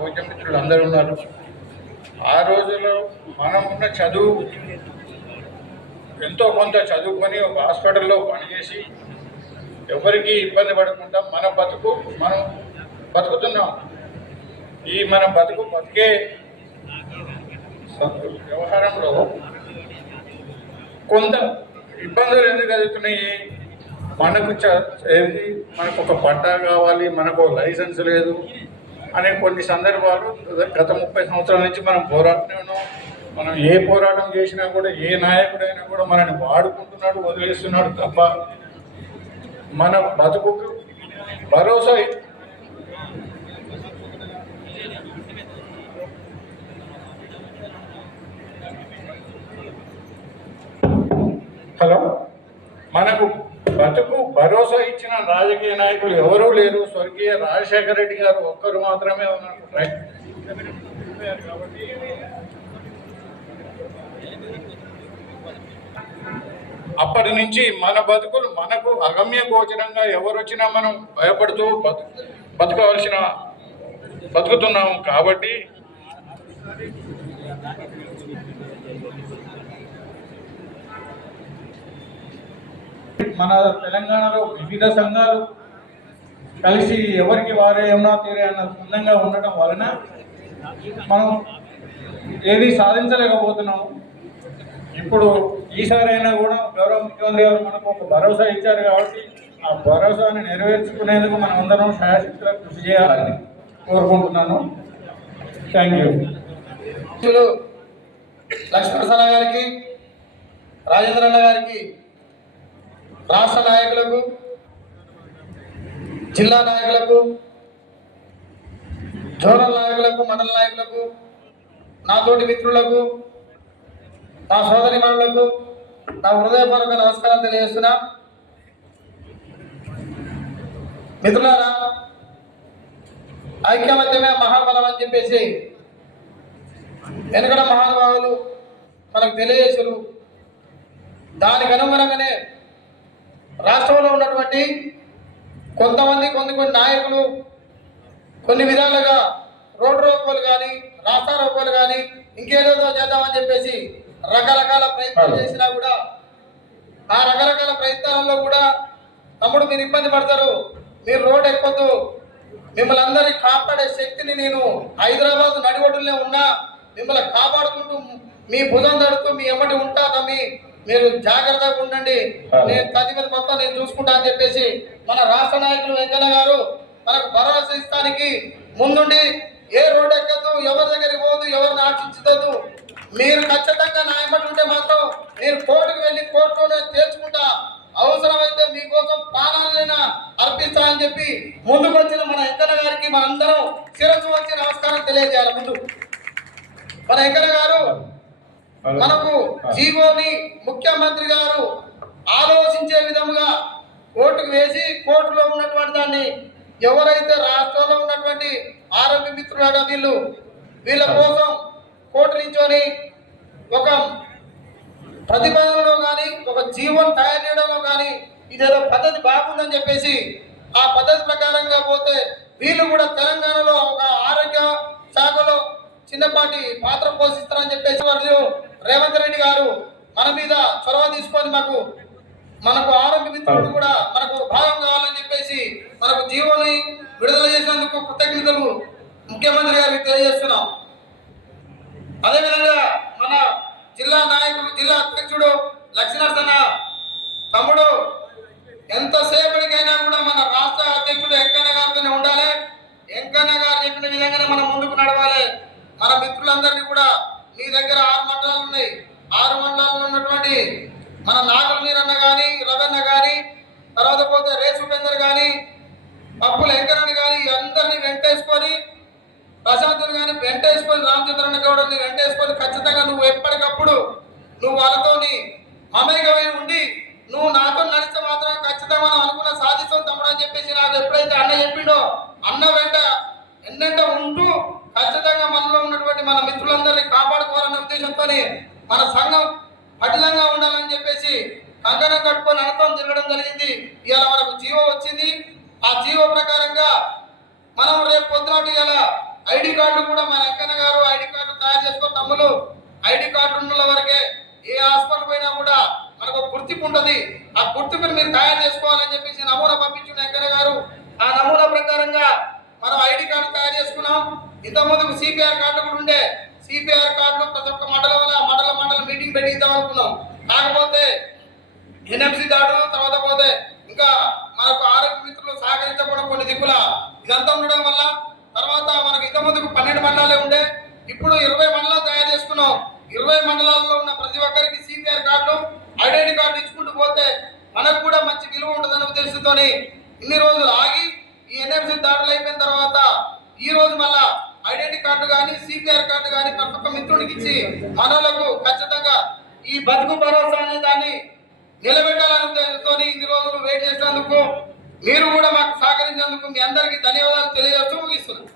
భోజన మిత్రులు అందరూ ఉన్నారు. ఆ రోజుల్లో మనం ఉన్న చదువు ఎంతో కొంత చదువుకొని ఒక హాస్పిటల్లో పనిచేసి ఎవరికి ఇబ్బంది పడకుండా మన బతుకు మనం బతుకుతున్నాం. ఈ మన బతికే వ్యవహారంలో కొంత ఇబ్బందులు ఎందుకు కలుగుతున్నాయి? మనకు ఒక పట్టా కావాలి, మనకు లైసెన్స్ లేదు అనే కొన్ని సందర్భాలు గత 30 సంవత్సరాల నుంచి మనం పోరాటమే ఉన్నాం. మనం ఏ పోరాటం చేసినా కూడా ఏ నాయకుడైనా కూడా మనల్ని వాడుకుంటున్నాడు, వదిలేస్తున్నాడు తప్ప మన బతుకుకు భరోసా. హలో, మనకు బతుకు భరోసా ఇచ్చిన రాజకీయ నాయకులు ఎవరూ లేరు. స్వర్గీయ రాజశేఖర రెడ్డి గారు ఒక్కరు మాత్రమే ఉన్నారు. అప్పటి నుంచి మన బతుకులు మనకు అగమ్య గోచరంగా ఎవరు వచ్చినా మనం భయపడుతూ బతుకుతున్నాము. కాబట్టి మన తెలంగాణలో వివిధ సంఘాలు కలిసి ఎవరికి వారే ఏమన్నా తీరే అన్న స్పందంగా ఉండటం వలన మనం ఏది సాధించలేకపోతున్నాము. ఇప్పుడు ఈసారైనా కూడా గౌరవ ముఖ్యమంత్రి గారు మనకు ఒక భరోసా ఇచ్చారు కాబట్టి ఆ భరోసాని నెరవేర్చుకునేందుకు మనం అందరం శాయశక్తులకు కృషి చేయాలని కోరుకుంటున్నాను. Thank you. లక్ష్మణ గారికి, రాజేంద్రన్న గారికి, రాష్ట్ర నాయకులకు, జిల్లా నాయకులకు, జోనల్ నాయకులకు, మండల నాయకులకు, నాతోటి మిత్రులకు, నా సోదరిమణులకు నా హృదయపూర్వక నమస్కారం తెలియజేస్తున్నా. మిత్రులారా, ఐక్యమత్యమే మహాబలం అని చెప్పేసి వెనుకడ మహానుభావులు మనకు తెలియజేశారు. దానికి అనుగుణంగానే రాష్ట్రంలో ఉన్నటువంటి కొంతమంది కొన్ని నాయకులు కొన్ని విధాలుగా రోడ్డు రోకోలు కానీ, రాస్తా రోకోలు కానీ, ఇంకేదేదో చేద్దామని చెప్పేసి రకరకాల ప్రయత్నాలు చేసినా కూడా ఆ రకరకాల ప్రయత్నాలలో కూడా తమ్ముడు మీరు ఇబ్బంది పడతారు, మీరు రోడ్ ఎక్కొద్దు, మిమ్మల్ని అందరినీ కాపాడే శక్తిని నేను హైదరాబాద్ నడివొడ్డులనే ఉన్నా, మిమ్మల్ని కాపాడుకుంటూ మీ భుజం తడుతూ మీ ఎమ్మటి ఉంటా తమ్మి, మీరు జాగ్రత్తగా ఉండండి, నేను తది మీద మొత్తం నేను చూసుకుంటా అని చెప్పేసి మన రాష్ట్ర నాయకులు వెంకన్న గారు మనకు భరోసా ఇస్తానికి ముందుండి ఏ రోడ్ ఎక్కద్దు, ఎవరి దగ్గరికి పోదు, ఎవరిని ఆశించదు, మీరు ఖచ్చితంగా నా ఎమ్మటి ఉంటే మాత్రం నేను కోర్టుకు వెళ్ళి కోర్టులోనే తేల్చుకుంటా, అవసరమైతే మీకోసం ప్రాణాలైనా అర్పిస్తా అని చెప్పి ముందుకు వచ్చిన మన వెంకన్న గారికి మనందరం శిరస్సు వచ్చి నమస్కారం తెలియజేయాలి. ముందు మన వెంకన్న గారు మనకు జీవోని ముఖ్యమంత్రి గారు ఆలోచించే విధంగా కోర్టుకు వేసి కోర్టులో ఉన్నటువంటి దాన్ని ఎవరైతే రాష్ట్రంలో ఉన్నటువంటి ఆరోగ్య మిత్రులాగా వీళ్ళ కోసం కోర్టు నించొని ఒక ప్రతిపాదనలో కానీ ఒక జీవోని తయారు చేయడంలో కానీ ఇదేదో పద్ధతి బాగుందని చెప్పేసి ఆ పద్ధతి ప్రకారంగా పోతే వీళ్ళు కూడా తెలంగాణలో ఒక ఆరోగ్య శాఖలో చిన్నపాటి పాత్ర పోషిస్తారని చెప్పేసి వాళ్ళు రేవంత్ రెడ్డి గారు మన మీద చొరవ తీసుకొని మనకు ఆరోగ్య మిత్రుడు కూడా మనకు భాగం కావాలని చెప్పేసి మనకు జీవోని విడుదల చేసినందుకు కృతజ్ఞతలు ముఖ్యమంత్రి గారికి తెలియజేస్తున్నాం. అదేవిధంగా మన జిల్లా నాయకుడు, జిల్లా అధ్యక్షుడు లక్ష్మీనరసన్న తమ్ముడు ఎంతసేపటికైనా కూడా మన రాష్ట్ర అధ్యక్షుడు వెంకన్న గారితోనే ఉండాలి. వెంకన్న గారు చెప్పిన విధంగానే మనం ముందుకు నడవాలి. మన మిత్రులందరినీ కూడా మీ దగ్గర 6 మండలాలు ఉన్నాయి. 6 మండలాల్లో ఉన్నటువంటి మన నాగుల నీరన్న కానీ, రవన్న కానీ, తర్వాత పోతే రేసు ఉపేందర్ కానీ, పప్పుల వెంకన్న కానీ అందరినీ వెంటేసుకొని, ప్రశాంతులు కానీ వెంటేసుకొని, రామచంద్రన్న గౌడని వెంటేసుకొని ఖచ్చితంగా నువ్వు ఎప్పటికప్పుడు నువ్వు వాళ్ళతోని మమేకమై ఉండి నువ్వు నాతో నడిస్తే మాత్రం ఖచ్చితంగా మనం అనుకున్న సాధిస్తాం తమ్ముడు అని చెప్పేసి నాకు ఎప్పుడైతే అన్న చెప్పిండో అన్న వెంట ఎన్నెంట ఉంటూ ఖచ్చితంగా మనలో ఉన్నటువంటి మన మిత్రులందరినీ కాపాడుకోవాలన్న ఉద్దేశంతో మన సంఘం పటిలంగా ఉండాలని చెప్పేసి కంకణం కట్టుకొని అనతం తిరగడం జరిగింది. ఇవాళ మనకు జీవో వచ్చింది. ఆ జీవో ప్రకారంగా మనం రేపు పొద్దునాటి ఇలా ఐడి కార్డు కూడా మన వెంకన్న గారు ఐడి కార్డు తయారు చేసుకో తమ్ములు. ఐడి కార్డు ఉన్న వరకే ఏ హాస్పిటల్ పోయినా కూడా మనకు ఒక గుర్తింపు ఉంటుంది. ఆ గుర్తింపుని మీరు తయారు చేసుకోవాలని చెప్పేసి నమూనా పంపించిన వెంకన్న గారు ఆ నమూనా ప్రకారంగా మనం ఐడి కార్డు తయారు చేసుకున్నాం. ఇంతకుముందుకు సిపిఆర్ కార్డు కూడా ఉండే. సిపిఆర్ కార్డు ప్రతి ఒక్క మండల మీటింగ్ పెట్టిద్దాం అనుకున్నాం. కాకపోతే ఎన్ఎంసి దాడు తర్వాత పోతే ఇంకా మనకు ఆరోగ్య మిత్రులు సహకరించకపోవడం కొన్ని దిక్కుల ఇదంతా ఉండడం వల్ల తర్వాత మనకు ఇంతకుముందుకు 12 మండలాలే ఉండే. ఇప్పుడు 20 మండలాలు తయారు చేసుకున్నాం. 20 మండలాల్లో ఉన్న ప్రతి ఒక్కరికి సిపిఆర్ కార్డు ఐడెంటిటీ కార్డు ఇచ్చుకుంటూ పోతే మనకు కూడా మంచి విలువ ఉంటుందనే ఉద్దేశంతో ఇన్ని రోజులు ఆగి ఈ ఎన్ఎంసి దాడులు అయిపోయిన తర్వాత ఈ రోజు మళ్ళా ఐడెంటిటీ కార్డు కానీ సిపిఆర్ కార్డు కానీ ప్రతి ఒక్క మిత్రుడికి ఇచ్చి మనోళ్లకు ఖచ్చితంగా ఈ బతుకు భరోసా అనే దాన్ని నిలబెట్టాలనే ఉద్దేశంతో ఇన్ని రోజులు వెయిట్ చేసినందుకు మీరు కూడా మాకు సహకరించినందుకు మీ అందరికీ ధన్యవాదాలు తెలియజేస్తూ ముగిస్తున్నాను.